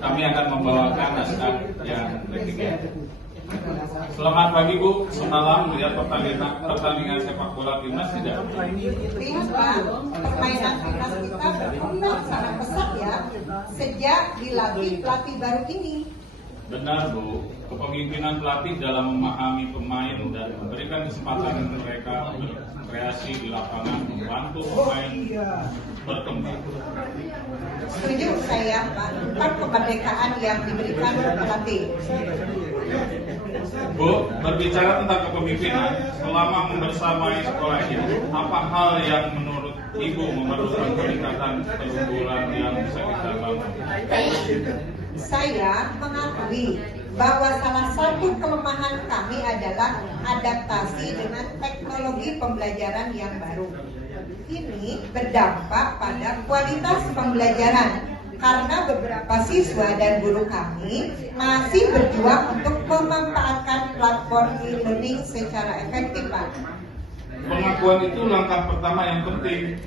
kami akan membawakan naskah yang ketiga. Selamat pagi Bu, semalam melihat pertandingan sepak bola timnas tidak? Lihat Pak, permainan timnas kita berkembang sangat pesat ya sejak dilatih pelatih baru ini. Benar Bu, kepemimpinan pelatih dalam memahami pemain dan memberikan kesempatan mereka berkreasi di lapangan membantu pemain berkembang. Setuju saya Pak, tentang kemerdekaan yang diberikan pelatih. Bu, berbicara tentang kepemimpinan, selama membersamai sekolah ini, apa hal yang menurut Ibu memerlukan peningkatan keunggulan yang bisa kita bangun? Saya mengakui bahwa salah satu kelemahan kami adalah adaptasi dengan teknologi pembelajaran yang baru. Ini berdampak pada kualitas pembelajaran karena beberapa siswa dan guru kami masih berjuang untuk memanfaatkan platform e-learning secara efektif, Pak. Pengakuan itu langkah pertama yang penting.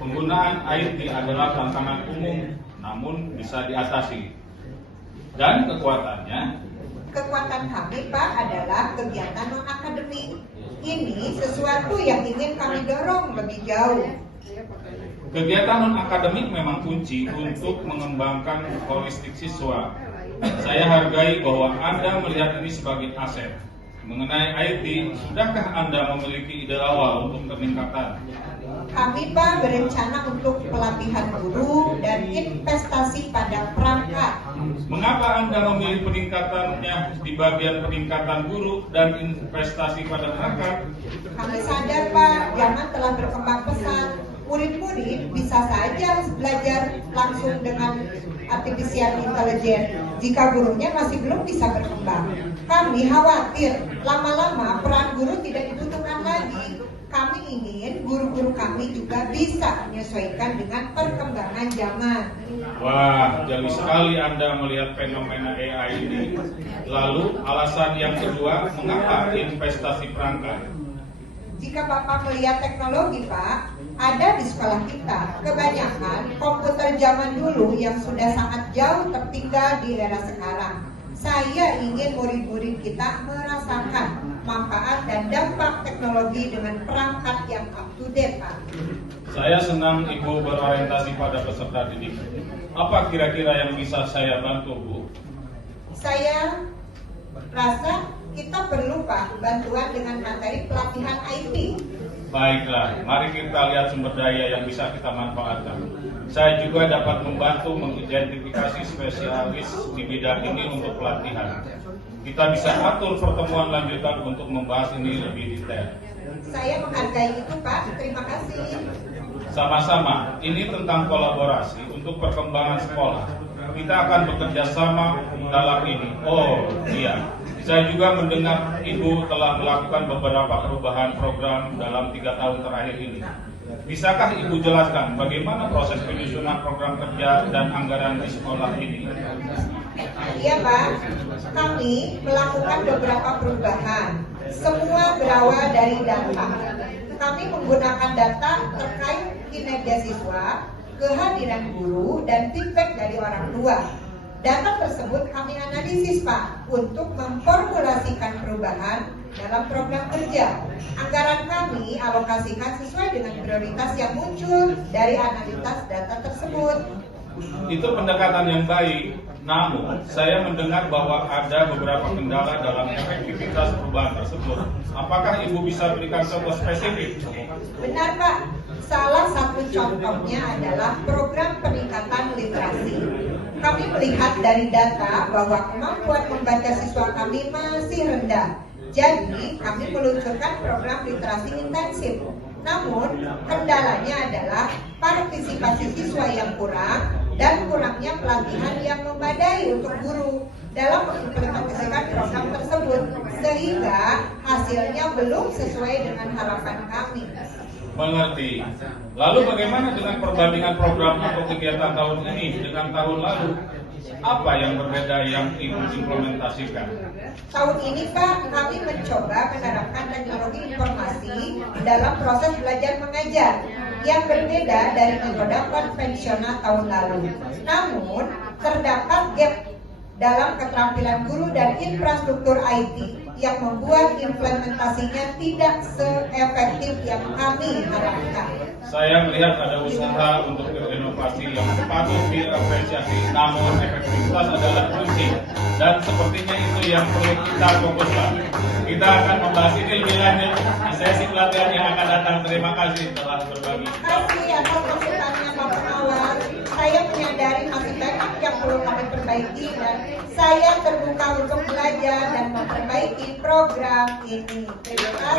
Penggunaan IT adalah tantangan umum, namun bisa diatasi. Dan kekuatannya? Kekuatan kami, Pak, adalah kegiatan non-akademik. Ini sesuatu yang ingin kami dorong lebih jauh. Kegiatan non-akademik memang kunci untuk mengembangkan holistik siswa. Saya hargai bahwa Anda melihat ini sebagai aset. Mengenai IT, sudahkah Anda memiliki ide awal untuk peningkatan? Kami Pak berencana untuk pelatihan guru dan investasi pada perangkat. Mengapa Anda memilih peningkatannya di bagian peningkatan guru dan investasi pada perangkat? Kami sadar Pak, zaman telah berkembang pesat. Murid-murid bisa saja belajar langsung dengan artificial intelligence jika gurunya masih belum bisa berkembang. Kami khawatir lama-lama peran guru tidak dibutuhkan lagi. Kami ingin guru-guru kami juga bisa menyesuaikan dengan perkembangan zaman. Wah, jeli sekali Anda melihat fenomena AI ini. Lalu alasan yang kedua, mengapa investasi perangkat? Jika Bapak melihat teknologi Pak, ada di sekolah kita kebanyakan komputer zaman dulu yang sudah sangat jauh tertinggal di era sekarang. Saya ingin murid-murid kita merasakan manfaat dan dampak teknologi dengan perangkat yang up to date, Pak. Saya senang Ibu berorientasi pada peserta didik. Apa kira-kira yang bisa saya bantu, Bu? Saya rasa kita perlu Pak bantuan dengan materi pelatihan IT. Baiklah, mari kita lihat sumber daya yang bisa kita manfaatkan. Saya juga dapat membantu mengidentifikasi spesialis di bidang ini untuk pelatihan. Kita bisa atur pertemuan lanjutan untuk membahas ini lebih detail. Saya menghargai itu Pak, terima kasih. Sama-sama, ini tentang kolaborasi untuk perkembangan sekolah. Kita akan bekerja sama dalam ini. Oh iya, saya juga mendengar Ibu telah melakukan beberapa perubahan program dalam 3 tahun terakhir ini. Bisakah Ibu jelaskan bagaimana proses penyusunan program kerja dan anggaran di sekolah ini? Iya Pak, kami melakukan beberapa perubahan. Semua berawal dari data. Kami menggunakan data terkait kinerja siswa, kehadiran guru, dan feedback dari orang tua. Data tersebut kami analisis Pak untuk memformulasikan perubahan dalam program kerja. Anggaran kami alokasikan sesuai dengan prioritas yang muncul dari analisis data tersebut. Itu pendekatan yang baik. Namun, saya mendengar bahwa ada beberapa kendala dalam efektivitas perubahan tersebut. Apakah Ibu bisa berikan contoh spesifik? Benar Pak, salah satu contohnya adalah program peningkatan literasi. Kami melihat dari data bahwa kemampuan membaca siswa kami masih rendah. Jadi, kami meluncurkan program literasi intensif. Namun, kendalanya adalah partisipasi siswa yang kurang dan kurangnya pelatihan yang memadai untuk guru dalam mengimplementasikan program tersebut, sehingga hasilnya belum sesuai dengan harapan kami. Mengerti. Lalu bagaimana dengan perbandingan program atau kegiatan tahun ini dengan tahun lalu? Apa yang berbeda yang Ibu implementasikan? Tahun ini Pak, kami mencoba menerapkan teknologi informasi dalam proses belajar mengajar yang berbeda dari metode konvensional tahun lalu. Namun, terdapat dalam keterampilan guru dan infrastruktur IT yang membuat implementasinya tidak seefektif yang kami harapkan. Saya melihat ada usaha untuk berinovasi yang patut diapresiasi, namun efektivitas adalah kunci dan sepertinya itu yang perlu kita fokuskan. Kita akan membahas ini lebih lanjut di sesi pelatihan yang akan datang. Terima kasih telah berbagi. Terima kasih atas masukannya Pak Penawar. Saya menyadari masih banyak yang perlu kami perbaiki dan saya terbuka untuk belajar dan memperbaiki program ini. Terima kasih.